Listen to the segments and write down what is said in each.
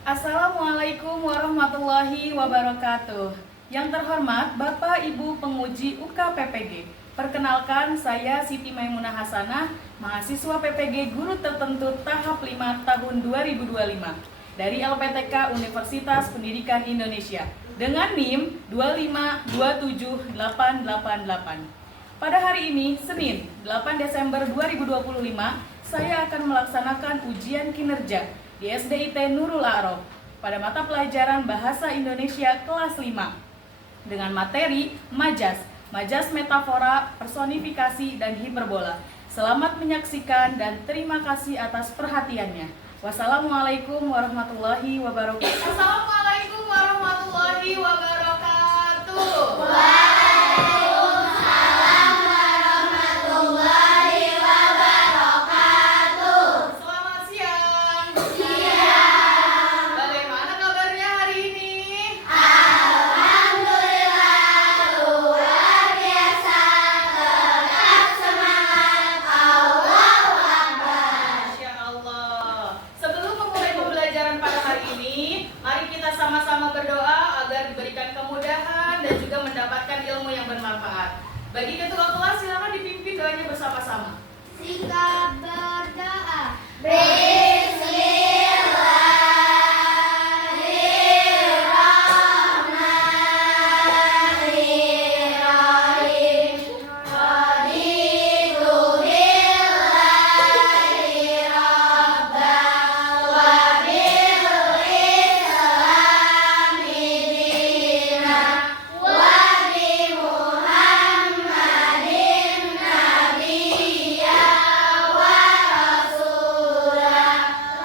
Assalamualaikum warahmatullahi wabarakatuh. Yang terhormat Bapak Ibu Penguji UKPPG. Perkenalkan, saya Siti Maimunah Hasanah, mahasiswa PPG Guru Tertentu tahap 5 tahun 2025 dari LPTK Universitas Pendidikan Indonesia dengan NIM 2527888. Pada hari ini, Senin, 8 Desember 2025, saya akan melaksanakan ujian kinerja di SDIT Nurul A'rof pada mata pelajaran Bahasa Indonesia kelas 5 dengan materi majas metafora, personifikasi, dan hiperbola. Selamat menyaksikan dan terima kasih atas perhatiannya. Wassalamualaikum warahmatullahi wabarakatuh. Assalamualaikum warahmatullahi wabarakatuh. Waalaikumsalam warahmatullahi wabarakatuh. Selamat siang. Siang. Bagaimana kabarnya hari ini? Alhamdulillah luar biasa. Tetap semangat. Allahu Akbar. Masya Allah. Sebelum memulai pembelajaran pada hari ini, mari kita sama-sama berdoa agar diberikan kemudahan dan juga mendapatkan ilmu yang bermanfaat. Bagi ketua kelas, silakan dipimpin doanya bersama-sama. Sikap berdoa. Bismillahirrahmanirrahim. Raditu billahi rabban wa bil islami dinan wa bi Muhammadin nabiyya wa rasulah.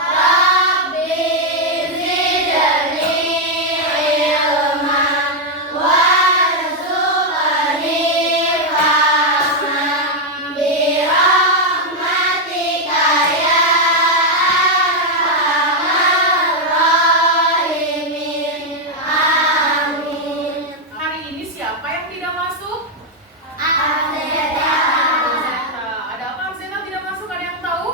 Rabbi zidni ilman warzuqni fahman birahmatika ya arhamar rahimin. Amin. Hari ini siapa yang tidak masuk? Arzeta. Ada apa Arzena tidak masuk? Ada yang tahu?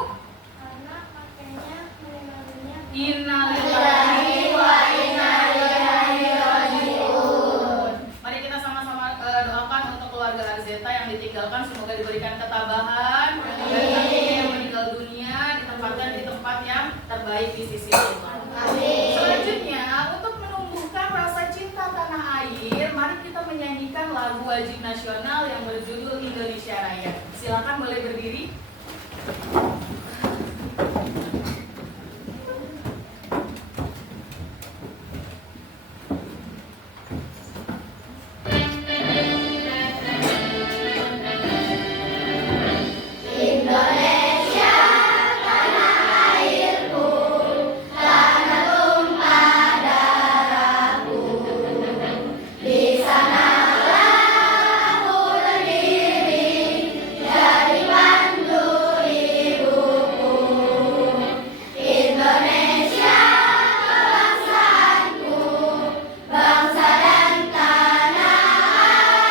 Karena pakainya meninggal dunia. Innalillahi wa inna ilaihi raji'un. Mari kita sama-sama doakan untuk keluarga Arzeta yang ditinggalkan, semoga diberikan ketabahan dan nanti yang meninggal dunia ditempatkan di tempat yang terbaik di sisi Allah. Amin. Selanjutnya, untuk menumbuhkan rasa cinta tanah air, mari kita menyanyikan lagu wajib nasional yang berjudul Indonesia Raya. Silakan boleh berdiri. Indonesia tanah airku, tanah tumpah darahku. Di sanalah aku berdiri, jadi pandu ibuku. Indonesia kebangsaanku, bangsa dan tanah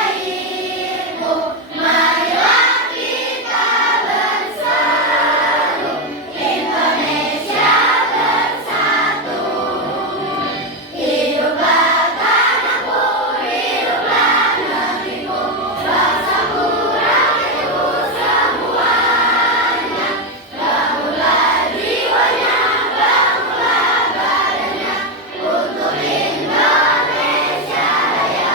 airku. Marilah kita bersatu, Indonesia bersatu. Hiduplah tanahku, hiduplah negeriku, bangsaku, rakyatku semuanya. Bangunlah jiwanya, bangunlah badannya, untuk Indonesia Raya.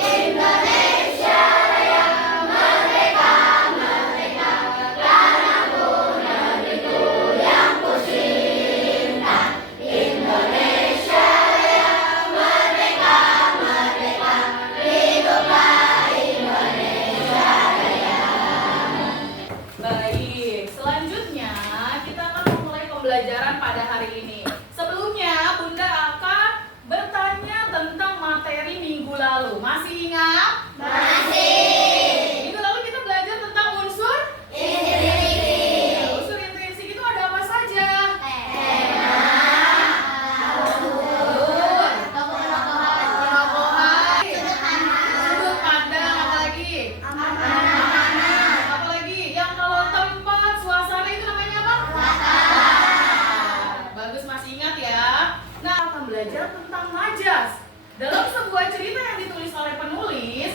Indonesia Raya, merdeka, merdeka, tanahku, negeriku yang kucinta. Indonesia Raya, merdeka, merdeka, hiduplah Indonesia Raya. Baik, selanjutnya kita akan memulai pembelajaran pada hari ini. Sebelumnya, Bunda akan bertanya tentang materi minggu lalu. Masih ingat? Masih. Minggu lalu kita belajar tentang unsur Intrinsik. unsur intrinsik itu ada apa saja? Tema. Alur, Tokoh-tokohan. tokohan, Sederhana. sudut pandang, apa lagi? Amanah. Apa lagi? Yang kalau tempat suasana itu namanya apa? Latar. Bagus, masih ingat belajar tentang majas. Dalam sebuah cerita yang ditulis oleh penulis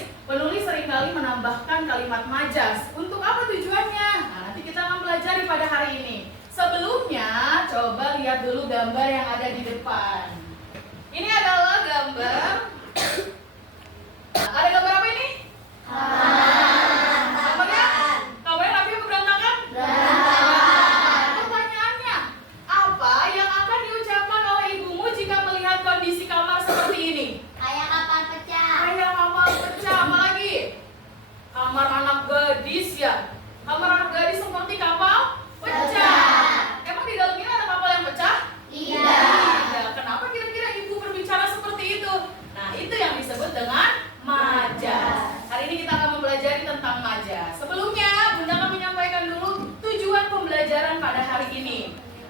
seringkali menambahkan kalimat majas. Untuk apa tujuannya? Nah, nanti kita akan pelajari pada hari ini. Sebelumnya, coba lihat dulu gambar yang ada di depan. Ini adalah gambar. Nah, ada gambar apa ini? Gambarnya? Gambarnya rapi apa berantakan? Pertanyaannya, apa yang akan diucapkan oleh ibumu jika melihat kondisi kamar seperti ini? Kayak kapal pecah. Kayak kapal pecah, apa lagi? Kamar anak gadis ya. Kamar anak gadis seperti kapal pecah. Emang di dalam ini ada kapal yang pecah? Tidak. Kenapa kira-kira ibu berbicara seperti itu? Nah, itu yang disebut dengan majas. Hari ini kita akan mempelajari tentang majas. Sebelumnya, Bunda akan menyampaikan dulu tujuan pembelajaran pada hari ini.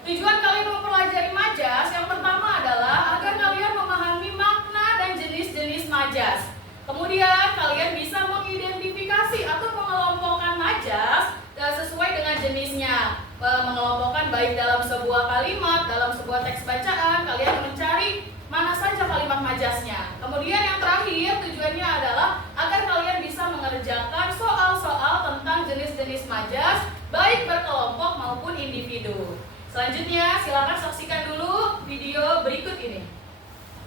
Tujuan kalian mempelajari majas yang pertama adalah agar kalian memahami makna dan jenis-jenis majas. Kemudian kalian bisa mengidentifikasi atau mengelompokkan majas sesuai dengan jenisnya. Mengelompokkan baik dalam sebuah kalimat, dalam sebuah teks bacaan, kalian mencari mana saja kalimat majasnya. Kemudian yang terakhir tujuannya adalah agar kalian bisa mengerjakan soal-soal tentang jenis-jenis majas baik berkelompok maupun individu. Selanjutnya silakan saksikan dulu video berikut ini.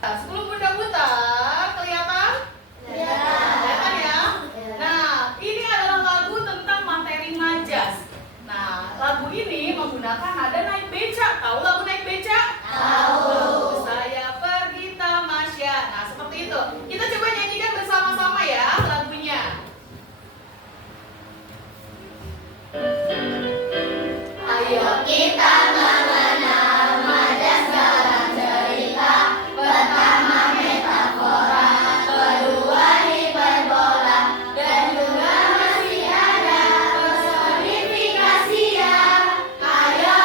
Nah, sebelum Bunda putar, kelihatan? Kelihatan ya? Nah, ini adalah lagu tentang materi majas. Nah, lagu ini menggunakan nada naik beca. Tahu lagu naik beca? Tahu. Saya pergi tamasya. Nah, seperti itu. Kita coba nyanyikan bersama-sama ya lagunya. Ayo kita mengenal majas dalam cerita. Pertama metafora, kedua hiperbola, dan juga masih ada personifikasi ya. Ayo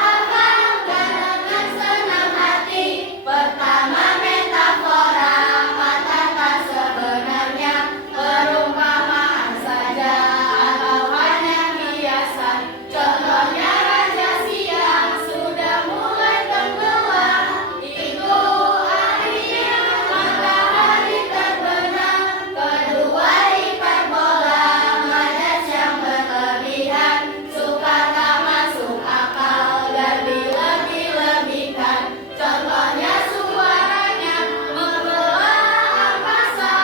hafalkan dengan senang hati. Pertama metafora, kata sebenarnya perumpamaan saja atau hanya hiasan. Contohnya raja siang sudah mulai tenggelam. Itu artinya matahari terbenam. Kedua hiperbola, majas yang berlebihan, suka tak masuk akal dan dilebih-lebihkan. Contohnya suaranya membelah angkasa.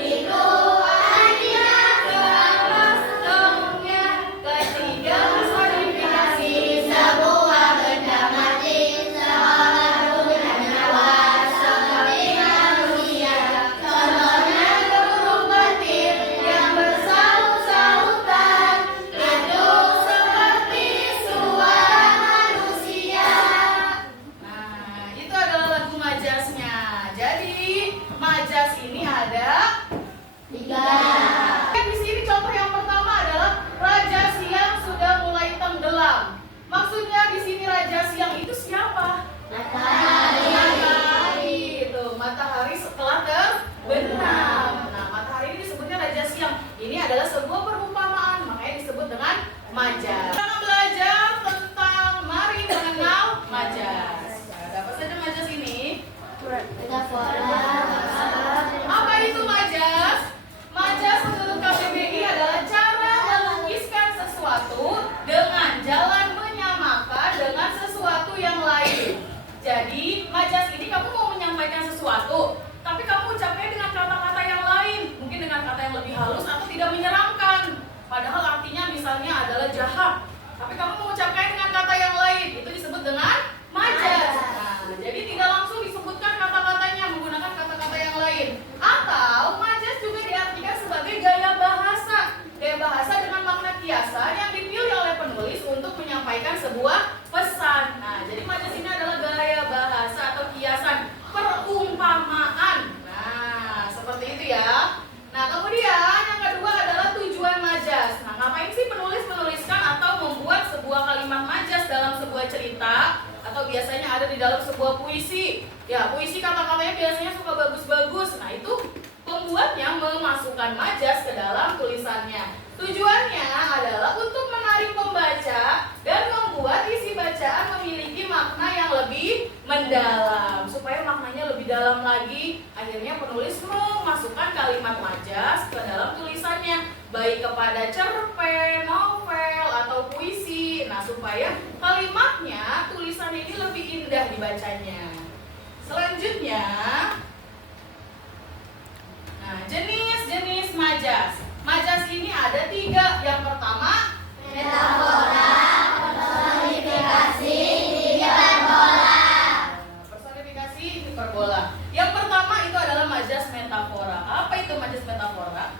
Itu artinya keras tengahnya. Ketiga personifikasi, sebuah benda mati seolah punya nyawa seperti manusia. Contohnya burung petir yang bersaut-sautan. Itu seperti suara manusia. Nah, itu adalah lagu majasnya. Jadi, majas ini ada Tiga. Di sini contoh yang pertama adalah raja siang sudah mulai tenggelam. Maksudnya di sini raja siang itu siapa? Matahari. Itu matahari setelah terbenam. Nah, matahari ini disebutnya raja siang. Ini adalah sebuah perumpamaan, makanya disebut dengan majas. Kita akan belajar tentang mari mengenal majas. Ada apa saja majas ini? Apa itu majas? Majas menurut KBBI adalah cara melukiskan sesuatu dengan jalan menyamakan dengan sesuatu yang lain. Jadi, majas ini kamu mau menyampaikan sesuatu, tapi kamu ucapnya dengan kata-kata yang lain, mungkin dengan kata yang lebih halus atau tidak menyeramkan. Padahal artinya misalnya adalah jahat, tapi kamu mengucapkan dengan kata yang lain, itu disebut dengan majas. Nah, jadi tidak langsung disebutkan kata-katanya menggunakan kata-kata yang lain. Atau majas juga diartikan sebagai gaya bahasa. Gaya bahasa dengan makna kiasan yang dipilih oleh penulis untuk menyampaikan sebuah pesan. Nah, jadi majas ini adalah gaya bahasa atau kiasan perumpamaan. Nah, seperti itu ya. Nah, kemudian yang kedua adalah tujuan majas. Nah, ngapain sih penulis menuliskan atau membuat sebuah kalimat majas dalam sebuah cerita atau biasanya ada di dalam sebuah puisi? Ya, puisi kata-katanya biasanya suka bagus-bagus. Nah, itu pembuatnya memasukkan majas ke dalam tulisannya. Tujuannya adalah untuk menarik pembaca dan membuat isi bacaan memiliki makna yang lebih mendalam. Supaya makna dalam lagi. Akhirnya penulis memasukkan kalimat majas ke dalam tulisannya, baik kepada cerpen, novel, atau puisi. Nah, supaya kalimatnya, tulisannya ini lebih indah dibacanya. Selanjutnya, nah, jenis-jenis majas. Majas ini ada 3. Yang pertama, Metafora, personifikasi, hiperbola. personifikasi, hiperbola. Yang pertama itu adalah majas metafora. Apa itu majas metafora?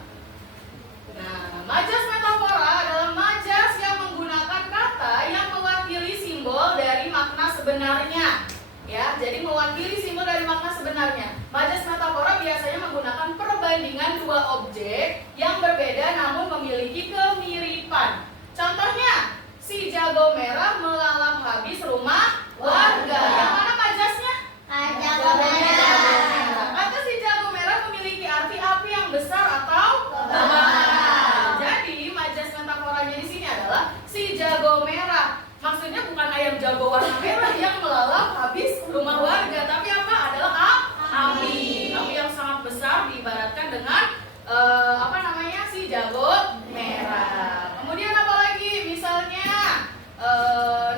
Nah, majas metafora adalah majas yang menggunakan kata yang mewakili simbol dari makna sebenarnya. Ya, jadi mewakili simbol dari makna sebenarnya. Majas metafora biasanya menggunakan perbandingan 2 objek yang berbeda namun memiliki kemiripan. Contohnya, si jago merah melalap habis rumah warga. Yang mana majasnya? Jago merah. Kata si jago merah memiliki arti api yang besar atau Kebakaran. Jadi majas metaforanya di sini adalah si jago merah. Maksudnya bukan ayam jago warna merah yang melalap habis rumah warga, tapi apa? Adalah api. Api yang sangat besar diibaratkan dengan si jago merah. Kemudian apa lagi? Misalnya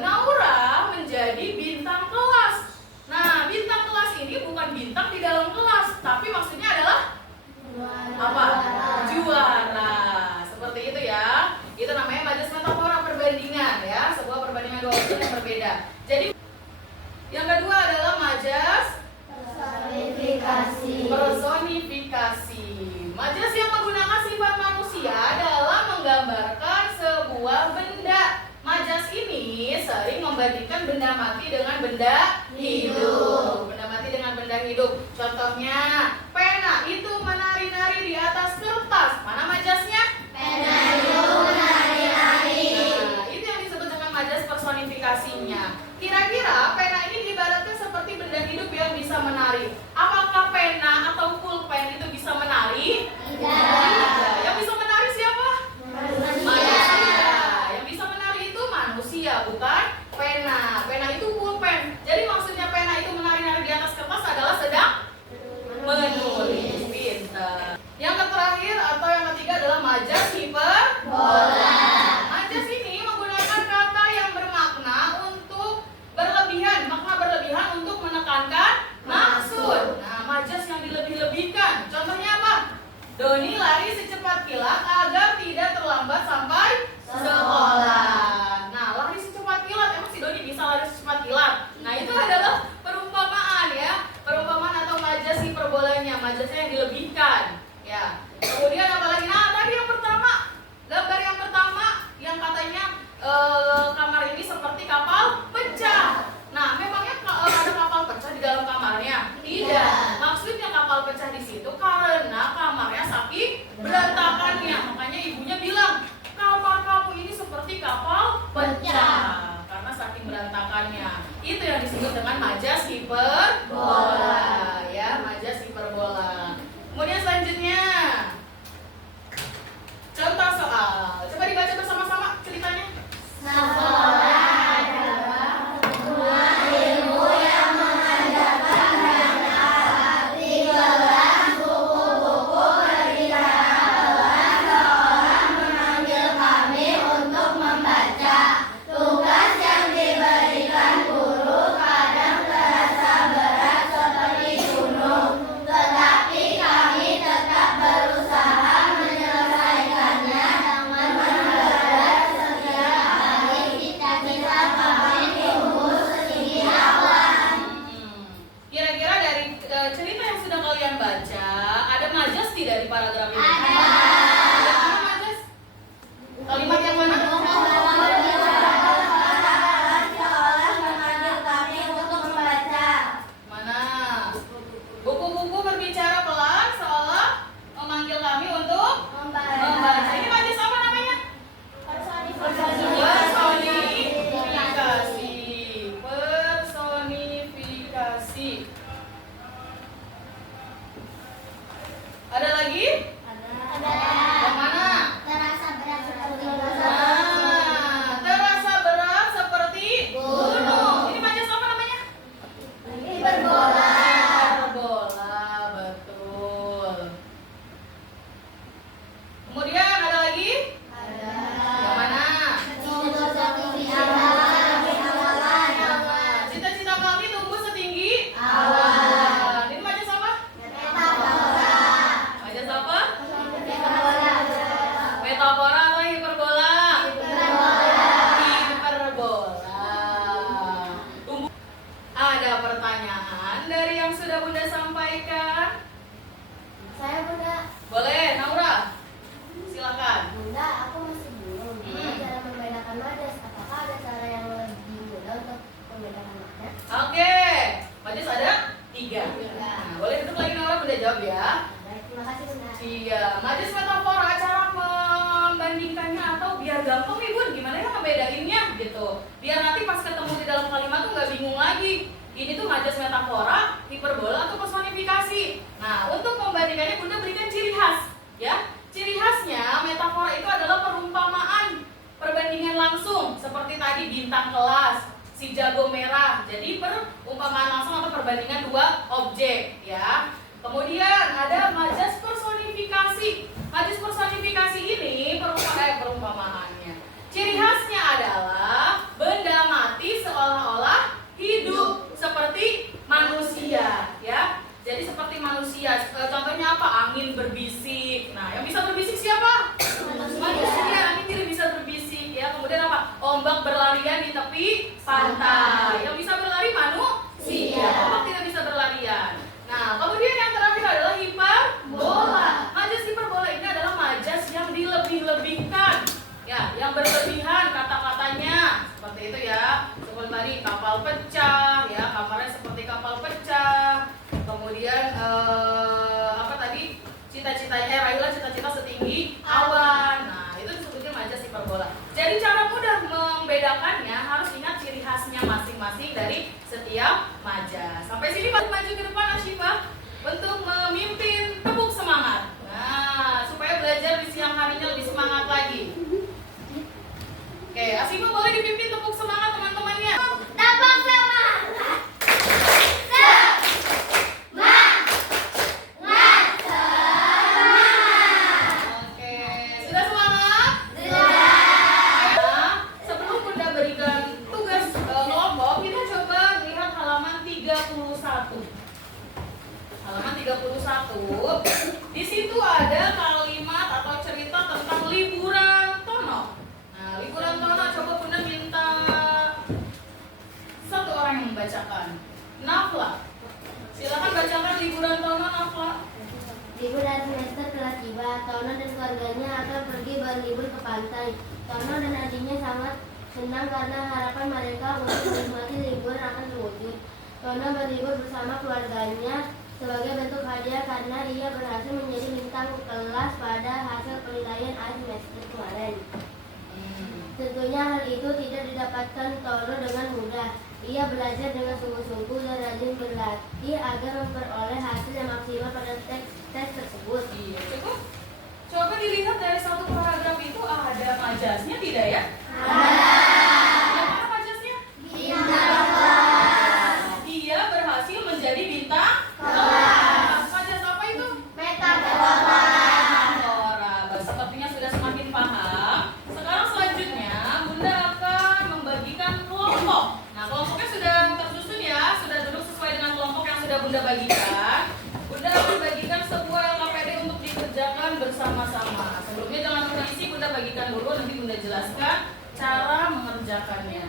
Naura menjadi bintang kelas. Nah, bintang kelas ini bukan bintang di dalam kelas, tapi maksudnya adalah apa? Juara. Seperti itu ya. Itu namanya majas metafora, perbandingan ya, sebuah perbandingan 2 objek yang berbeda. Jadi yang kedua adalah majas personifikasi. Majas yang menggunakan sifat manusia dalam menggambarkan sebuah benda. Majas ini sering membandingkan benda mati dengan benda hidup. Benda mati dengan benda hidup. Contohnya, pena itu menari-nari di atas kertas. Mana majasnya? Pena itu menari-nari. Nah, itu yang disebut dengan majas personifikasinya. Kira-kira pena ini diibaratkan seperti benda hidup yang bisa menari. Apakah pena atau pulpen itu bisa menari? Tidak. Yang bisa menari siapa? Manusia. Yang bisa menari itu manusia, bukan pena. Pena itu pulpen. Jadi maksudnya pena itu menari-nari di atas kertas adalah sedang menulis. Pintar. Yang terakhir atau yang ketiga adalah majas hiperbola. Majas ini menggunakan kata yang bermakna untuk berlebihan, makna berlebihan untuk menekankan maksud. Nah, majas yang dilebih-lebihkan. Contohnya apa? Doni lari secepat kilat agar tidak terlambat sampai sekolah. Nah, lari secepat kilat, emang si Doni bisa lari secepat kilat? Nah, itu adalah perumpamaan ya, perumpamaan atau majas hiperbolanya, majasnya yang dilebihkan. Ya. Kemudian apa lagi? Nah, tadi yang pertama, gambar yang pertama yang katanya kamar ini seperti kapal pecah. Nah, memangnya ada kapal pecah di dalam kamarnya? Tidak. Maksudnya kapal pecah di situ karena kamarnya saking berantakannya. Makanya ibunya bilang, kamar kamu ini seperti kapal pecah karena saking berantakannya. Itu yang disebut dengan majas hiperbola. Ya, majas hiperbola. Kemudian selanjutnya, contoh soal. Coba dibaca bersama-sama ceritanya. Sekolah adalah sebuah ilmu yang mengajarkan banyak arti kelas, buku-buku berita. Seorang memanggil kami untuk membaca. Tugas yang diberikan guru kadang terasa berat seperti yang sudah Bunda sampaikan? Saya Bunda. Boleh, Naura. Silakan. Bunda, aku masih bingung. Gimana cara membedakan majas? Apakah ada cara yang lebih mudah untuk membedakan majas? Oke, majas ada 3. Nah, boleh duduk lagi Naura, Bunda jawab ya. Baik, terima kasih Bunda. Iya, majas metafora, cara membandingkannya atau biar gampang nih Bun, gimana ya ngebedainnya gitu. Biar nanti pas ketemu di dalam kalimat tuh nggak bingung lagi. Ini tuh majas metafora, hiperbola atau personifikasi. Nah, untuk membandingkannya Bunda berikan ciri khas, ya. Ciri khasnya metafora itu adalah perumpamaan, perbandingan langsung seperti tadi bintang kelas, si jago merah. Jadi perumpamaan langsung atau perbandingan 2 objek, ya. Kemudian ada majas personifikasi. Majas personifikasi ini perumpamaannya. Ciri khasnya adalah benda mati seolah-olah hidup seperti manusia, ya. Jadi seperti manusia. Contohnya apa? Angin berbisik. Nah, yang bisa berbisik siapa? Manusia. Angin tidak bisa berbisik, ya. Kemudian apa? Ombak berlarian di tepi pantai. Yang bisa berlari manusia. Ombak tidak bisa berlarian. Nah, kemudian yang terakhir adalah hiperbola. Majas hiperbola ini adalah majas yang dilebih-lebihkan, ya, yang berlebihan kata-katanya. Seperti itu ya. Seperti tadi kapal pecah, ya, kapalnya seperti kapal pecah. Kemudian apa tadi? Cita-citanya raihlah cita-cita setinggi awan. Nah, itu disebutnya majas hiperbola. Jadi cara mudah membedakannya harus ingat ciri khasnya masing-masing dari setiap majas. Sampai sini maju ke depan Asyifa untuk memimpin tepuk semangat. Nah, supaya belajar di siang harinya lebih semangat lagi. Oke, Asyifa boleh dipimpin tepuk semangat teman-temannya. Tepuk semangat. Oke, sudah semangat? Sudah. Nah, sebelum Bunda berikan tugas kelompok, kita coba lihat halaman 31. Halaman 31. Di situ ada kalimat atau cerita tentang liburan Tono. Nah, liburan Tono coba Bunda minta satu orang yang membacakan. Nafla. Silakan bacakan liburan Tono, Nafla. Liburan semester telah tiba. Tono dan keluarganya akan pergi berlibur ke pantai. Tono dan adiknya sangat senang karena harapan mereka untuk menikmati liburan akan terwujud. Tono berlibur bersama keluarganya sebagai bentuk hadiah karena ia berhasil menjadi bintang kelas pada hasil penilaian akhir semester kemarin. Tentunya hal itu tidak didapatkan Tono dengan mudah. Ia belajar dengan sungguh-sungguh dan rajin berlatih agar memperoleh hasil yang maksimal pada tes tersebut. Iya, cukup. Coba dilihat dari satu paragraf itu ada majasnya tidak ya? Apa majasnya? Dia berhasil menjadi bintang kelas. Majas apa itu? Metafora. Sepertinya sudah semakin paham. Sekarang selanjutnya Bunda akan membagikan kelompok. Nah, kelompoknya sudah tersusun ya, sudah duduk sesuai dengan kelompok yang sudah Bunda bagikan. Bunda akan bagikan sebuah LKPD untuk dikerjakan bersama-sama. Sebelumnya jangan lupa isi, Bunda bagikan dulu, nanti Bunda jelaskan cara mengerjakannya.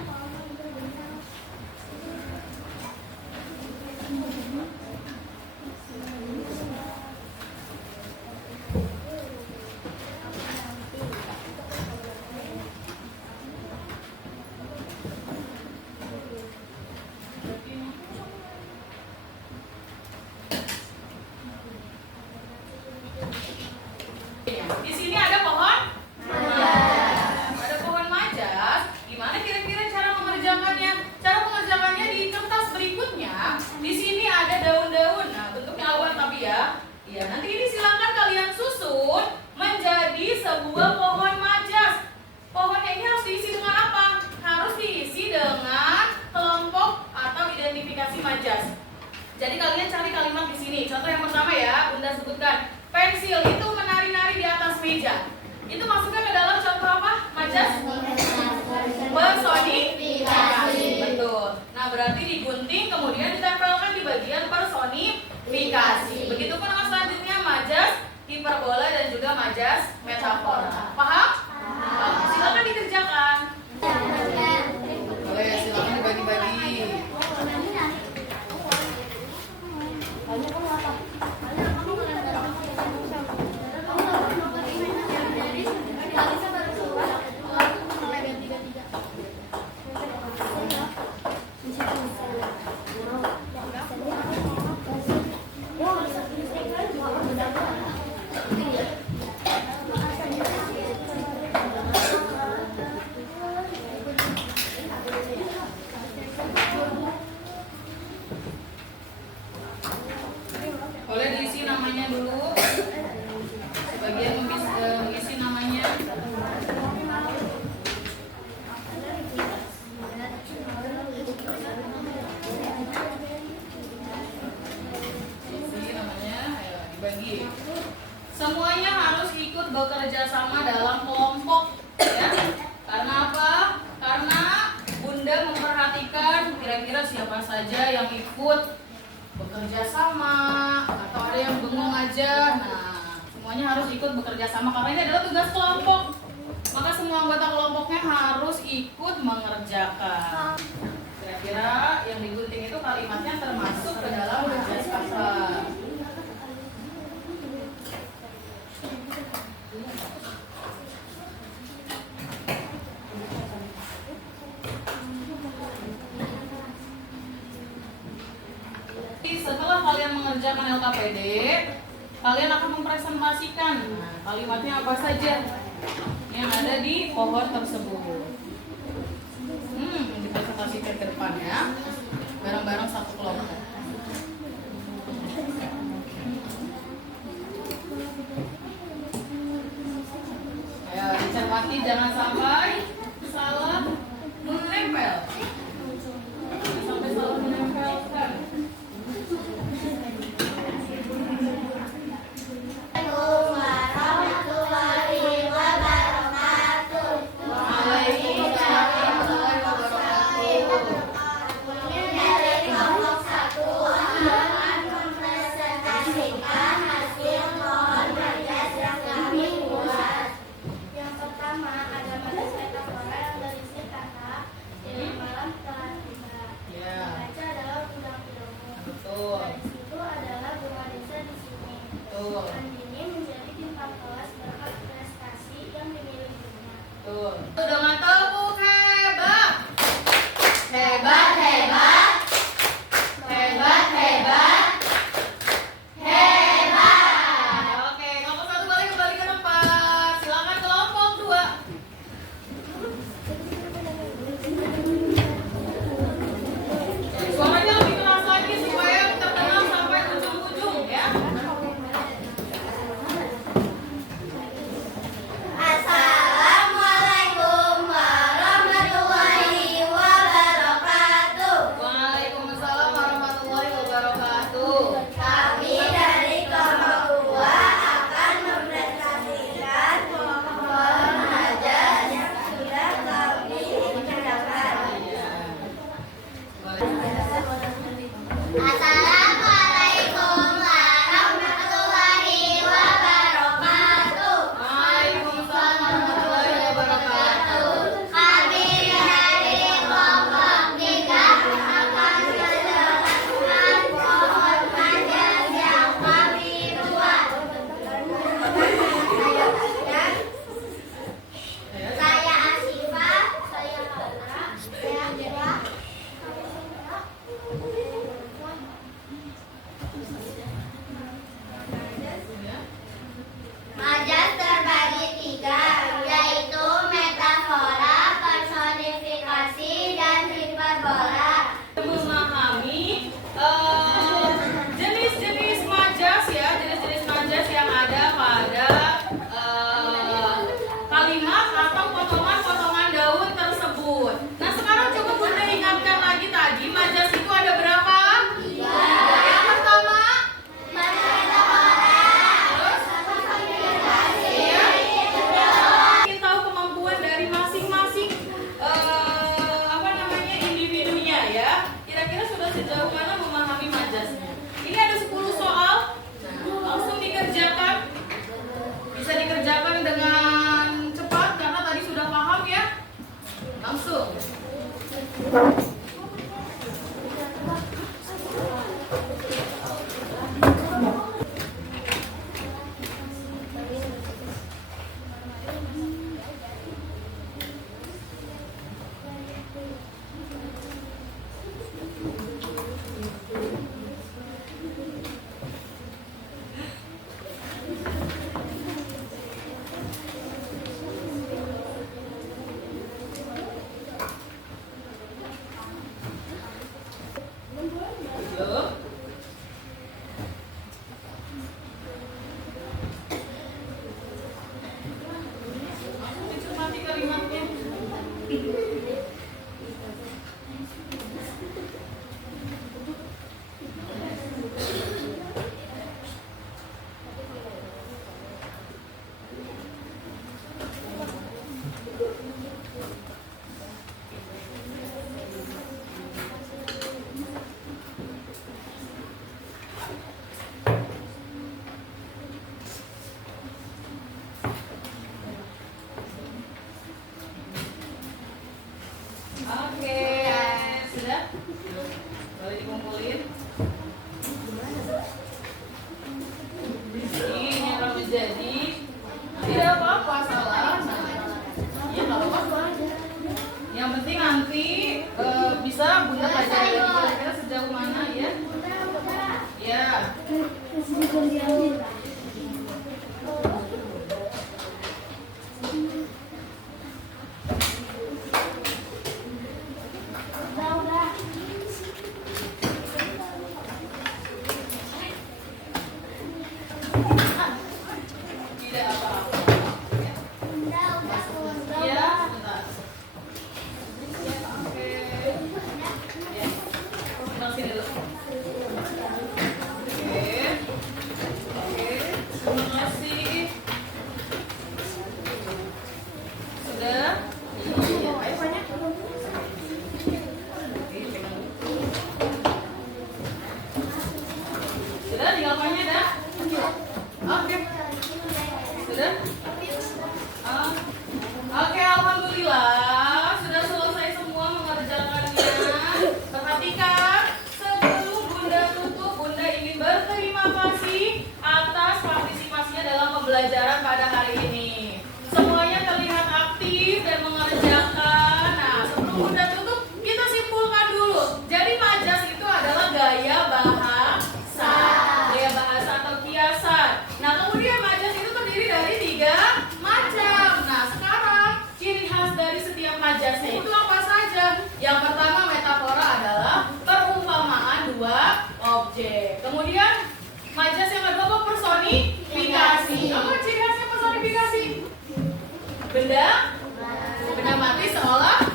Di sini ada pohon majas. Ada pohon majas. Gimana kira-kira cara mengerjakannya? Cara mengerjakannya di kertas berikutnya. Di sini ada daun-daun. Nah, bentuknya awan tapi ya. Iya, nanti ini silakan kalian susun menjadi sebuah pohon majas. Pohonnya ini harus diisi dengan apa? Harus diisi dengan kelompok atau identifikasi majas. Jadi kalian cari kalimat di sini. Contoh yang pertama ya, Bunda sebutkan. Pensil itu menari-nari di atas meja. Itu masuknya ke dalam contoh apa? Majas? Personifikasi. Betul. Nah, berarti digunting kemudian ditempelkan di bagian personifikasi. Begitupun dengan selanjutnya majas hiperbola dan juga majas metafora. Paham? Paham. Silakan dikerjakan. Boleh, silakan dibagi-bagi. Boleh diisi namanya dulu. Sebagian mengisi namanya. Isi namanya, ayo dibagi. Semuanya harus ikut bekerja sama dalam kelompok, ya. Karena apa? Karena Bunda memperhatikan kira-kira siapa saja yang ikut bekerja sama atau ada yang bengong aja. Nah, semuanya harus ikut bekerja sama karena ini adalah tugas kelompok. Maka semua anggota kelompoknya harus ikut mengerjakan. Kira-kira yang digunting itu kalimatnya termasuk ke dalam majas kata. Setelah kalian mengerjakan LKPD, kalian akan mempresentasikan kalimatnya apa saja yang ada di pohon tersebut. Dipresentasikan ke depan ya, bareng-bareng satu kelompok. Ayo dicermati, jangan sampai salah menempel. Sampai salah menempelkan. Dengan tepuk hebat, hebat, hebat, hebat, hebat, hebat. Oke, kelompok satu kembali ke tempat. Silakan kelompok dua. Suaranya lebih keras lagi supaya terdengar sampai ujung-ujung ya. Waalaikumsalam warahmatullahi wabarakatuh. Kami dari kelompok 2 akan mempresentasikan pohon majas yang sudah kami kerjakan. Assalamualaikum warahmatullahi wabarakatuh. Waalaikumsalam warahmatullahi wabarakatuh. Kami dari kelompok 3 akan menjelaskan pohon majas yang kami buat. Saya Asifa, saya Laura, saya Dewa. Majas terbagi 3, yaitu metafora, personifikasi, dan hiperbola. Memahami jenis-jenis majas ya, jenis-jenis majas yang ada pada kalimat atau potongan-potongan daun tersebut. Nah, sekarang coba Bunda ingatkan lagi tadi majas itu ada berapa? 3. Yang pertama, terus ingin tahu kemampuan dari masing-masing individunya ya. Kira-kira sudah sejauh mana memahami majasnya? Ini ada 10 soal. Langsung dikerjakan. Bisa dikerjakan dengan cepat karena tadi sudah paham ya. Langsung. Belum? Langsung dicermati kalimatnya. Oke, sudah? Boleh dikumpulin. Ini yang harus jadi. Tidak apa-apa, salah. Ya, nggak apa-apa. Yang penting nanti bisa Bunda pelajari kira-kira sejauh mana ya? Ya. Tidak apa-apa. Ya, sebentar. Oke. Ya. Sebentar sini dulu. Oke. Oke. Terima kasih. Sudah? Iya. Ayo banyak. Sudah, tinggal apanya dah? Oke. Sudah? Oke, alhamdulillah sudah selesai semua mengerjakannya. Perhatikan, sebelum Bunda tutup, Bunda ingin berterima kasih atas partisipasinya dalam pembelajaran pada hari ini. Semuanya terlihat aktif dan mengerjakan. Nah, sebelum Bunda tutup, kita simpulkan dulu. Jadi majas itu adalah gaya bahasa. Gaya bahasa atau kiasan. Nah, kemudian majas itu terdiri dari 3 macam. Nah, sekarang ciri khas dari setiap majasnya itu apa saja? Yang pertama, metafora adalah perumpamaan 2 objek. Kemudian majas yang kedua apa? Personifikasi. Apa ciri khasnya personifikasi? Benda mati seolah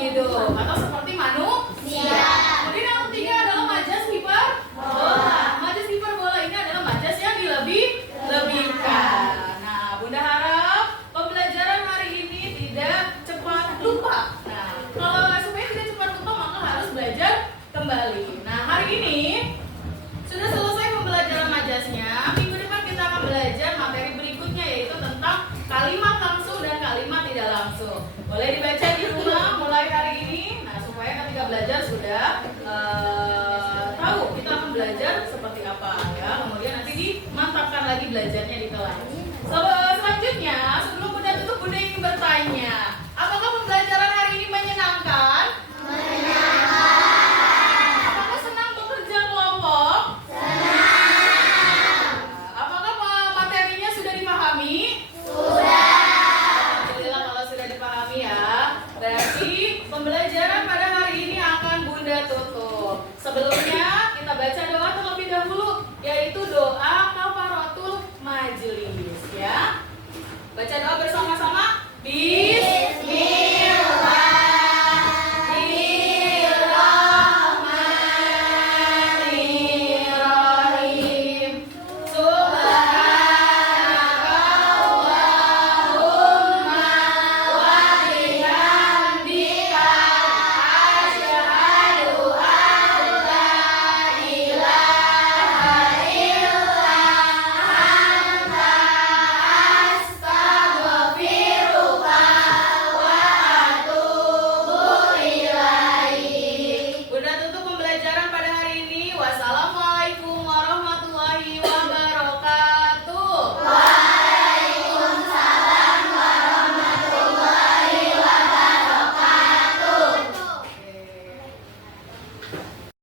hidup atau seperti manusia. Kemudian yang ketiga adalah majas hiperbola. Majas hiperbola ini adalah majas yang dilebih-lebihkan. Nah, Bunda harap pembelajaran hari ini tidak cepat lupa. Nah, kalau supaya tidak cepat lupa maka harus belajar kembali. Nah, hari ini sudah selesai pembelajaran majasnya. Minggu depan kita akan belajar materi berikutnya yaitu tentang kalimat langsung dan kalimat tidak langsung. Boleh dibaca di rumah mulai hari ini. Nah, supaya ketika belajar sudah